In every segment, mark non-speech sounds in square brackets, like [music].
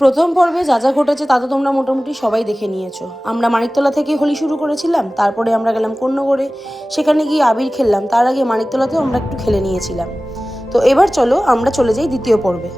প্রথম পর্বে যা যা ঘটেছে তা তো তোমরা মোটামুটি সবাই দেখে নিয়েছো। আমরা মানিকতলা থেকে হোলি শুরু করেছিলাম, তারপরে আমরা গেলাম কন্যগড়ে সেখানে গিয়ে আবির খেললাম, তার আগে মানিকতলাতেও আমরা একটু খেলে নিয়েছিলাম। তো এবার চলো আমরা চলে যাই দ্বিতীয় পর্বে।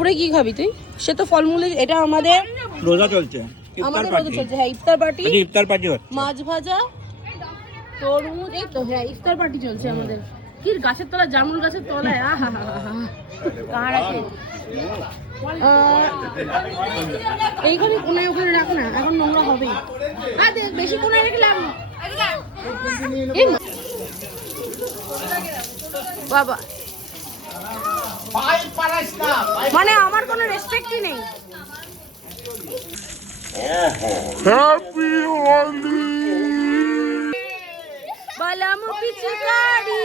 দুপুরে কি খাবি তুই? সে তো ফলমূলের এটা আমাদের রোজা চলছে। আমাদের মধ্যে চলছে হ্যাঁ ইফতার পার্টি। ইফতার পার্টি মাছ ভাজা তরমুজ এই তো হ্যাঁ ইফতার পার্টি চলছে আমাদের। কি গাছের তলা জামুন গাছের তলায়? আহা হা হা কার আছে? এইখানে কোনায় ওখানে রাখ না এখন নোংরা হবেই আর বেশি কোনায় রেখে লাভ। বাবা। মানে আমার কোনো রেসপেক্টই নেই। বালামু পিচুকারি।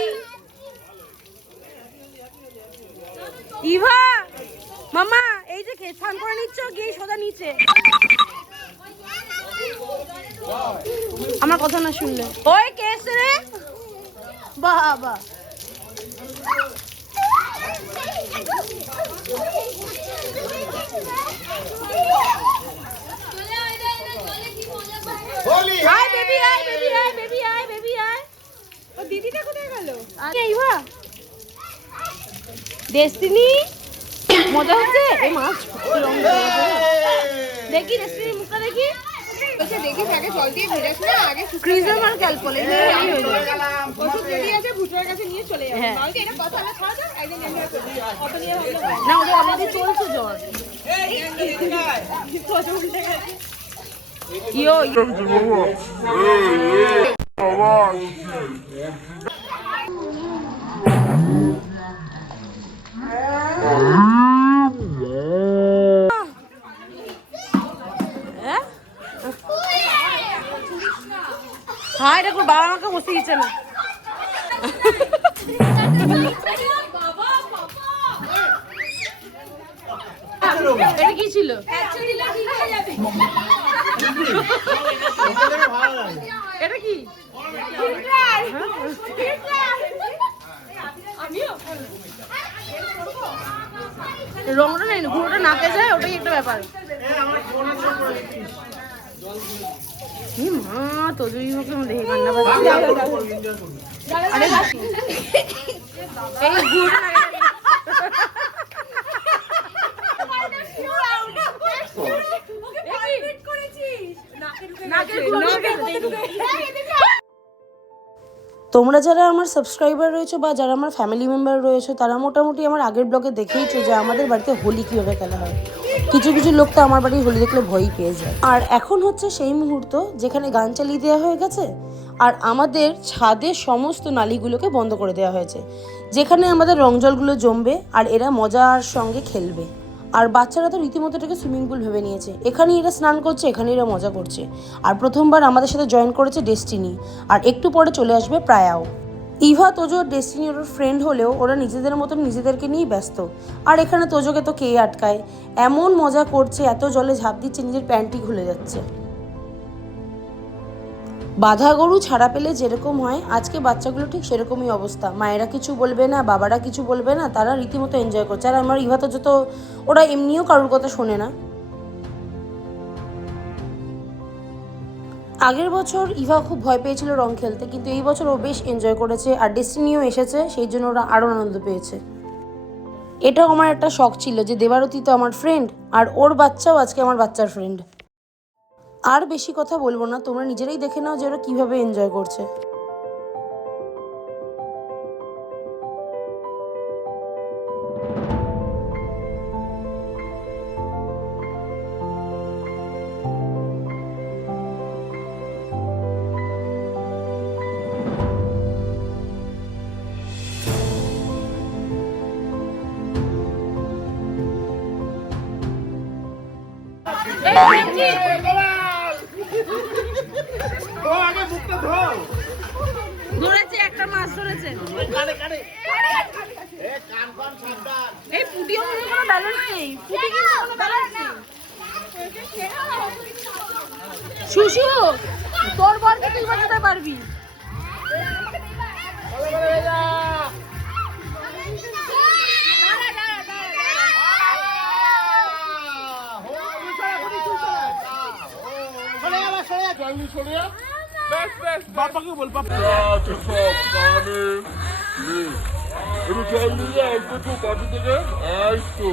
ইভা মামা এই যে কে স্নান করে নিচ্ছ? গিয়ে সোজা নিচে। আমার কথা না শুনলে। ওই কে রে? বাবা। আয় বেবি আয় বেবি আয় বেবি আয় বেবি আয় ও দিদিটা কোথায় গেল? আরে ইভা ডেস্টিনি মজা হচ্ছে? এই মাছ রং দিয়ে গেছে। রে। দেখি ডেস্টিনি মুখটা দেখি। বলছে দেখিস আগে জল দিয়ে না আগে ওষুধ রেডি ভুট্টার কাছে নিয়ে চলে যাবে। হ্যাঁ। এটা কথা না ছাড়া যাক একদিন এনজয় করবি অত নিয়ে ভাবলে না ওদের অলরেডি চলছে জ্বর। ইয়ো হ্যাঁ? হ্যাঁ এটা বাবা আমাকে বসে দিচ্ছে না। এটা কি ছিল এটা কি রংটা নেই পুরোটা নাকে যায় ওটাই একটা ব্যাপার। ই মা তোজুই মুখে দেখে কান্না পাচ্ছে আরে এই পুরোটা তোমরা যারা আমার সাবস্ক্রাইবার রয়েছে বা যারা আমার ফ্যামিলি মেম্বার রয়েছে তারা মোটামুটি আমার আগের ব্লগে দেখেইছো যে আমাদের বাড়িতে হোলি কীভাবে খেলা হয়। কিছু কিছু লোক তো আমার বাড়ি হোলি দেখলে ভয়ই পেয়ে যায়। আর এখন হচ্ছে সেই মুহূর্ত যেখানে গান চালিয়ে দেওয়া হয়ে গেছে আর আমাদের ছাদের সমস্ত নালিগুলোকে বন্ধ করে দেওয়া হয়েছে। যেখানে আমাদের রং জলগুলো জমবে আর এরা মজার সঙ্গে খেলবে। আর বাচ্চারা তো রীতিমতো এটাকে সুইমিং পুল ভেবে নিয়েছে। এখানেই এরা স্নান করছে, এখানেই এরা মজা করছে। আর প্রথমবার আমাদের সাথে জয়েন করেছে ডেস্টিনি। আর একটু পরে চলে আসবে প্রায়াও। ইভা তোজো ডেস্টিনি ওর ফ্রেন্ড হলেও ওরা নিজেদের মতন নিজেদেরকে নিয়েই ব্যস্ত। আর এখানে তোজোকে তো কে আটকায়? এমন মজা করছে, এত জলে ঝাঁপ দিচ্ছে, নিজের প্যান্টই খুলে যাচ্ছে। বাধা গরু ছাড়া পেলে যেরকম হয়, আজকে বাচ্চাগুলো ঠিক সেরকমই অবস্থা। মায়েরা কিছু বলবে না, বাবারা কিছু বলবে না, তারা রীতিমতো এনজয় করছে। আর আমার ইভা তো যত ওরা এমনিও কারোর কথা শোনে না। আগের বছর ইভা খুব ভয় পেয়েছিল রং খেলতে, কিন্তু এই বছর ও বেশ এনজয় করেছে আর ডেস্টিনিও এসেছে, সেই জন্য ওরা আরও আনন্দ পেয়েছে। এটাও আমার একটা শখ ছিল যে দেবারতী তো আমার ফ্রেন্ড আর ওর বাচ্চাও আজকে আমার বাচ্চার ফ্রেন্ড আর বেশি কথা বলব না, তোমরা নিজেরাই দেখে নাও যে ওরা কীভাবে এনজয় করছে। ধরেছে একটা মাছ ধরেছে এই পুটিও মনে কোনো ব্যালেন্স নেই পুটি কিন্তু কোনো ব্যালেন্স নেই শুশু তোর বলকে তুই বাঁচাতে পারবি রাত সব কানে নে একটু জল নিয়ে অল্প একটু বাটি থেকে এই তো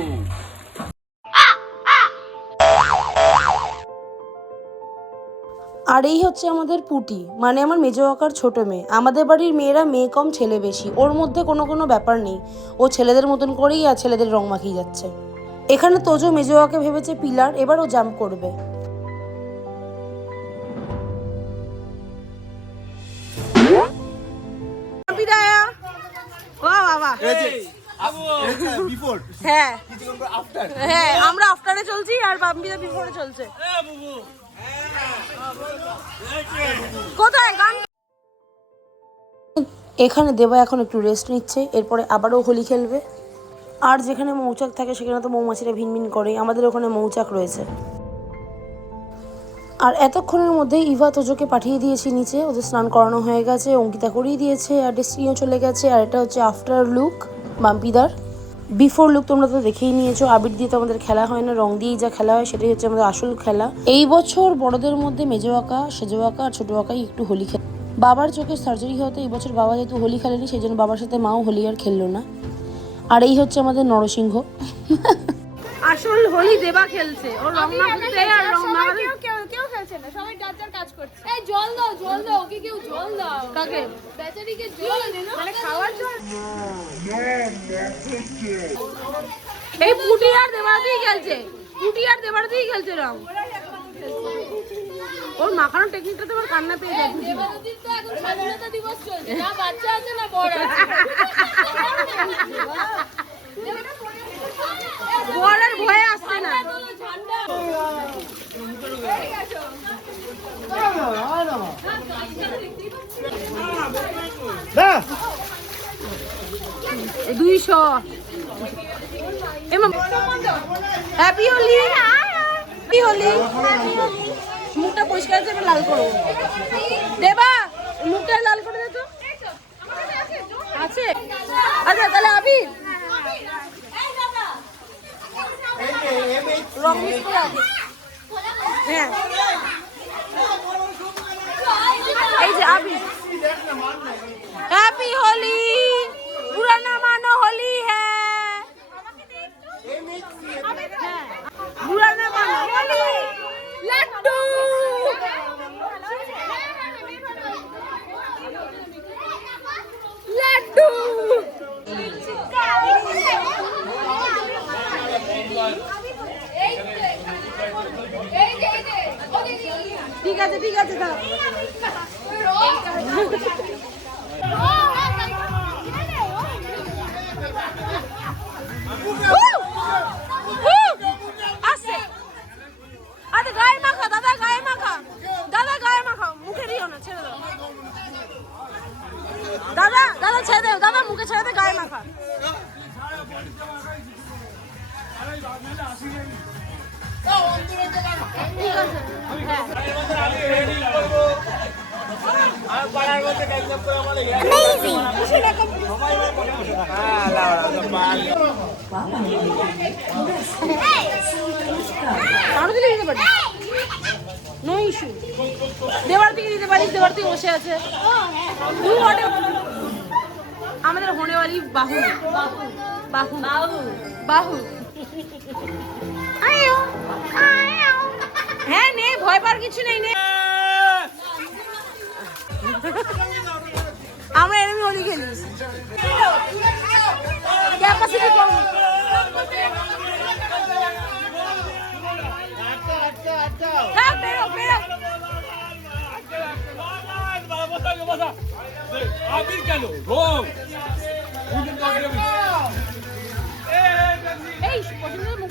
আর এই হচ্ছে আমাদের পুটি। মানে আমার মেজো আকার ছোট মেয়ে। আমাদের বাড়ির মেয়েরা মেয়ে কম ছেলে বেশি। ওর মধ্যে কোনো কোনো ব্যাপার নেই। ও ছেলেদের মতন করেই আর ছেলেদের রং মাখিয়ে যাচ্ছে। এখানে তোজো মেজো আকে ভেবেছে পিলার এবার ও জাম্প করবে। বাবা। হ্যাঁ। হ্যাঁ আমরা আফটারে চলছি আর বাম্বিদা বিফোরে চলছে। কোথায় গান? এখানে দেবা এখন একটু রেস্ট নিচ্ছে এরপরে আবারও হোলি খেলবে। আর যেখানে মৌচাক থাকে সেখানে তো মৌমাছিরা ভিনভিন করে আমাদের ওখানে মৌচাক রয়েছে। আর এতক্ষণের মধ্যে ইভা তোজোকে পাঠিয়ে দিয়েছি নিচে, ওদের স্নান করানো হয়ে গেছে, অঙ্কিতা করিয়ে দিয়েছে, আর ডেস্টিনিও চলে গেছে, আর এটা হচ্ছে আফটার লুক, বাম্পিদার। বিফোর লুক তোমরা তো দেখেই নিয়েছো, আবির দিয়ে তো আমাদের খেলা হয় না, রং দিয়েই যা খেলা হয়, সেটাই হচ্ছে আমাদের আসল খেলা। এই বছর বড়দের মধ্যে মেজো আঁকা, সেজো আঁকা আর ছোটো আঁকাই একটু হোলি খেলে। বাবার চোখের সার্জারি হতে এই বছর বাবা যেহেতু হোলি খেলেনি, সেই জন্য বাবার সাথে মাও হোলি আর খেললো না। আর এই হচ্ছে আমাদের নরসিংহ। আসল হোলি দেবা খেলছে। ও রং না মাখতে আর রং মাখাতে কেউ কেউ কেউ খেলছে না সবাই যার যার কাজ করছে। এই জল দাও জল দাও ওকে কেউ জল দাও। কাকে? বেচারিকে জল মানে খাওয়ার জল? এই পুটি আর দেবারাতেই খেলছে। পুটি আর দেবারাতেই খেলছে রং। ওর মাখানোর টেকনিকটা তো আমার কান্না পেয়ে যায় পুটি। দেবানদীর তো এখন স্বাধীনতা দিবস চলছে না বাচ্চা আছে না বড় আছে? [laughs] বর আর ভয়ে আসছে না। দুইশো। হ্যাপি হোলি হ্যাপি হোলি মুখটা পরিষ্কার আছে লাল করব দেবা, মুখটা লাল করে দে আছে। আচ্ছা তাহলে আবির। রং মিক্স করে আগে। হ্যাঁ এই ঠিক আছে ঠিক আছে দাও। গায়ে মাখা দাদা গায়ে মাখা। দাদা গায়ে মাখা। মুখে দিও না ছেড়ে দাও। দাদা দাদা ছেড়ে দাও। দাদা মুখে ছেড়ে দে গায়ে মাখা। ঠিক আছে। আরও দিলে দিতে পারিস নো ইস্যু দেওয়ার থেকে দিতে পারিস দেওয়ার থেকে বসে আছে আমাদের বাহু বাহু বাহু বাহু হ্যাঁ নে ভয় পাওয়ার কিছু নেই নে আমরা এরমি হোলি খেলি। ক্যাপাসিটি কম। আবির কেন রং এই পছন্দের মুখ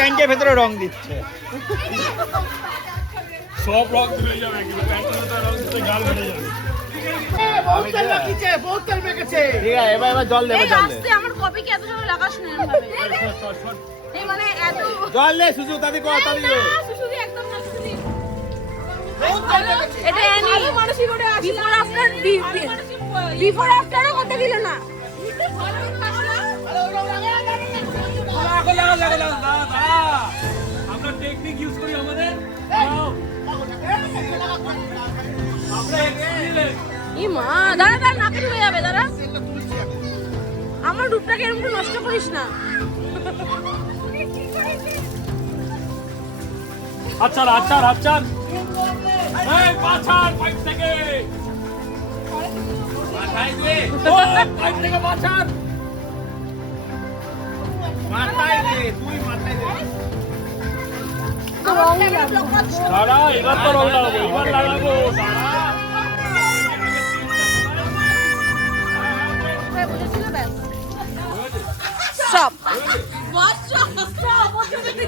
প্যান্টের ভেতরে রং দিচ্ছে সব রং ধুয়ে যাবে কিন্তু প্যান্টের ভেতরে রং দিচ্ছে গাল যাবে না টেকনিক ইউজ করি আমাদের। ই মা, দাঁড়া, দাঁড়া, নাকে ঢুকে যাবে, দাঁড়া। আমার রূপটাকে এরকম নষ্ট করিস না। আচ্ছা আচ্ছা আচ্ছা এই পাছাড় পাইপ থেকে। মাথায় দে [laughs] ও পাইপ থেকে পাছাড় 나라 이거 떨어올라고 이거 나가고 Stop. What stop? Stop. What are you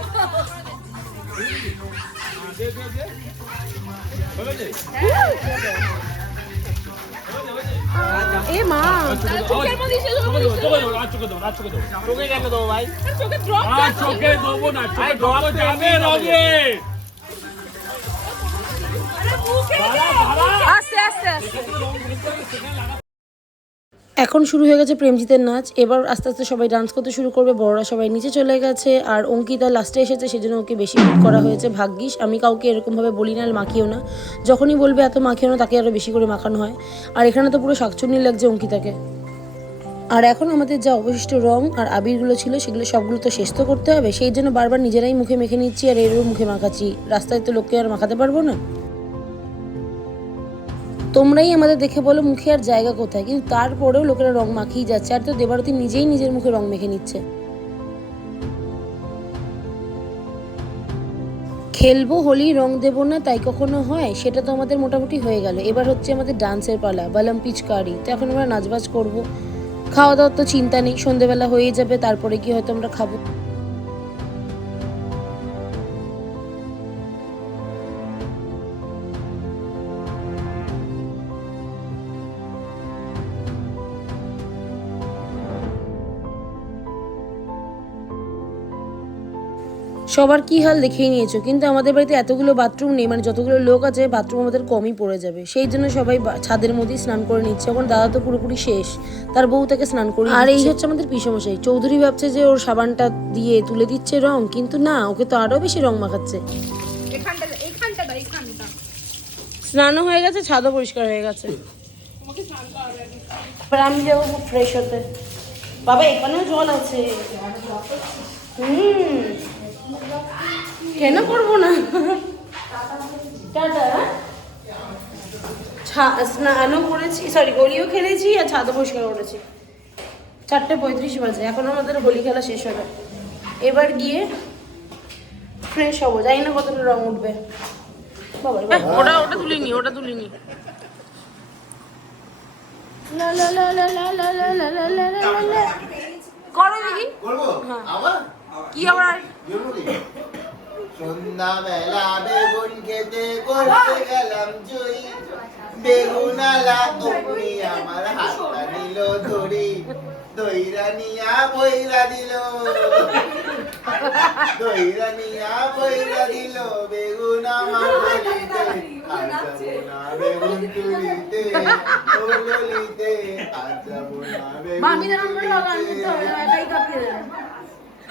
doing? দেবো, মা দেবো, আর চোখে দেবো, আর চোখে দেবো। তোকে কেন দেবো ভাই চোখে ড্রপ চোখে দেবো না, চোখে দেবো যাবে। আস্তে আস্তে আস্তে এখন শুরু হয়ে গেছে প্রেমজিতের নাচ। এবার আস্তে আস্তে সবাই ডান্স করতে শুরু করবে, বড়রা সবাই নিচে চলে গেছে, আর অঙ্কিতা লাস্টে এসেছে, সেজন্য ওকে বেশি পিক করা হয়েছে। ভাগ্যিস, আমি কাউকে এরকমভাবে বলি না মাখিও না। যখনই বলবে এত মাখিও না, তাকে আরও বেশি করে মাখানো হয়। আর এখানে তো পুরো শাকচুন্নি লাগছে অঙ্কিতাকে। আর এখন আমাদের যা অবশিষ্ট রং আর আবিরগুলো ছিল, সেগুলো সবগুলো তো শেষ তো করতে হবে। সেই জন্য বারবার নিজেরাই মুখে মেখে নিচ্ছি, আর এরও মুখে মাখাচ্ছি। রাস্তায় তো লোককে আর মাখাতে পারব না। তোমরাই আমাদের দেখে বলো মুখে আর জায়গা কোথায়। কিন্তু তারপরেও লোকেরা রং মাখিয়ে যাচ্ছে, আর তো দেবারতী নিজেই নিজের মুখে রং মেখে নিচ্ছে। খেলব হোলি, রং দেবো না, তাই কখনো হয়? সেটা তো আমাদের মোটামুটি হয়ে গেল। এবার হচ্ছে আমাদের ডান্সের পালা, বালাম পিচকারি। তো এখন আমরা নাচবাজ করব। খাওয়া দাওয়ার তো চিন্তা নেই, সন্ধেবেলা হয়ে যাবে, তারপরে কি হয়তো আমরা খাব। সবার কি হাল দেখেই নিয়েছো? কিন্তু আমাদের বাড়িতে এতগুলো বাথরুম নেই মানে যতগুলো লোক আছে বাথরুম আমাদের কমই পড়ে যাবে। সেই জন্য সবাই ছাদের মধ্যেই স্নান করে নিচ্ছে। এখন দাদা তো পুরোপুরি শেষ। তার বউ তাকে স্নান করে আর এই হচ্ছে আমাদের পিসমশাই। চৌধুরী ভাবছে যে ওর সাবানটা দিয়ে তুলে দিচ্ছে রং কিন্তু না ওকে তো আরও বেশি রং মাখাচ্ছে। স্নানও হয়ে গেছে ছাদও পরিষ্কার হয়ে গেছে। আমি যাব ফ্রেশ হতে। বাবা এখানেও জল আছে। হুম। কেন করব না স্নানও করেছি সরি গড়িও খেলেছি আর ছাদও পরিষ্কার করেছি চারটে পঁয়ত্রিশ বাজে এখন আমাদের হোলি খেলা শেষ হবে এবার গিয়ে ফ্রেশ হব জানি না কতটা রং উঠবে ওটা ওটা তুলিনি ওটা তুলিনি করো দেখি হ্যাঁ কি আবার সন্ধ্যাবেলা বেগুন খেতে করতে গেলাম জয়ী। বেগুনালা অমনি আমার হাতটা নিল ধরি। দইরা নিয়া বইরা দিল। দইরা নিয়া বইরা দিল। বেগুন আমার গলিতে আর না বেগুন তুলিতে ও গলিতে আর যাব না বেগুন মামিদের আমরা লাগান দিতে হবে না,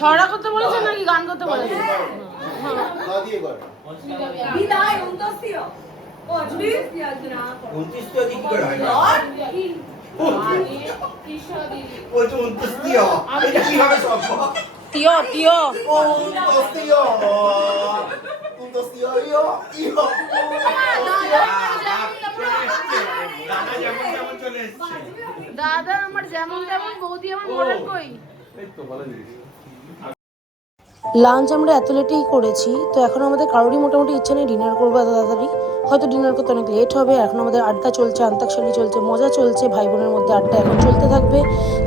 ছড়া করতে বলেছে নাকি গান করতে বলেছে? বিদায় উনত্রিশ উনত্রিশ tío. Tío. উনত্রিশ দিও উনত্রিশ দিও ইয়ো ইয়ো দাদা যেমন আমার যেমন তেমন বৌদি আমার মরার কই? লাঞ্চ আমরা এত লেটেই করেছি, তো এখন আমাদের কারোরই মোটামুটি ইচ্ছা নেই ডিনার করব এত তাড়াতাড়ি হয়তো ডিনার করতে অনেক লেট হবে, এখন আমাদের আড্ডা চলছে, আন্তাক্ষরি চলছে, মজা চলছে ভাই বোনের মধ্যে আড্ডা এখন চলতে থাকবে।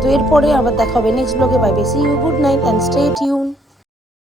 তো এরপরে আবার দেখা হবে নেক্সট ব্লগে bye bye see you good night and stay tune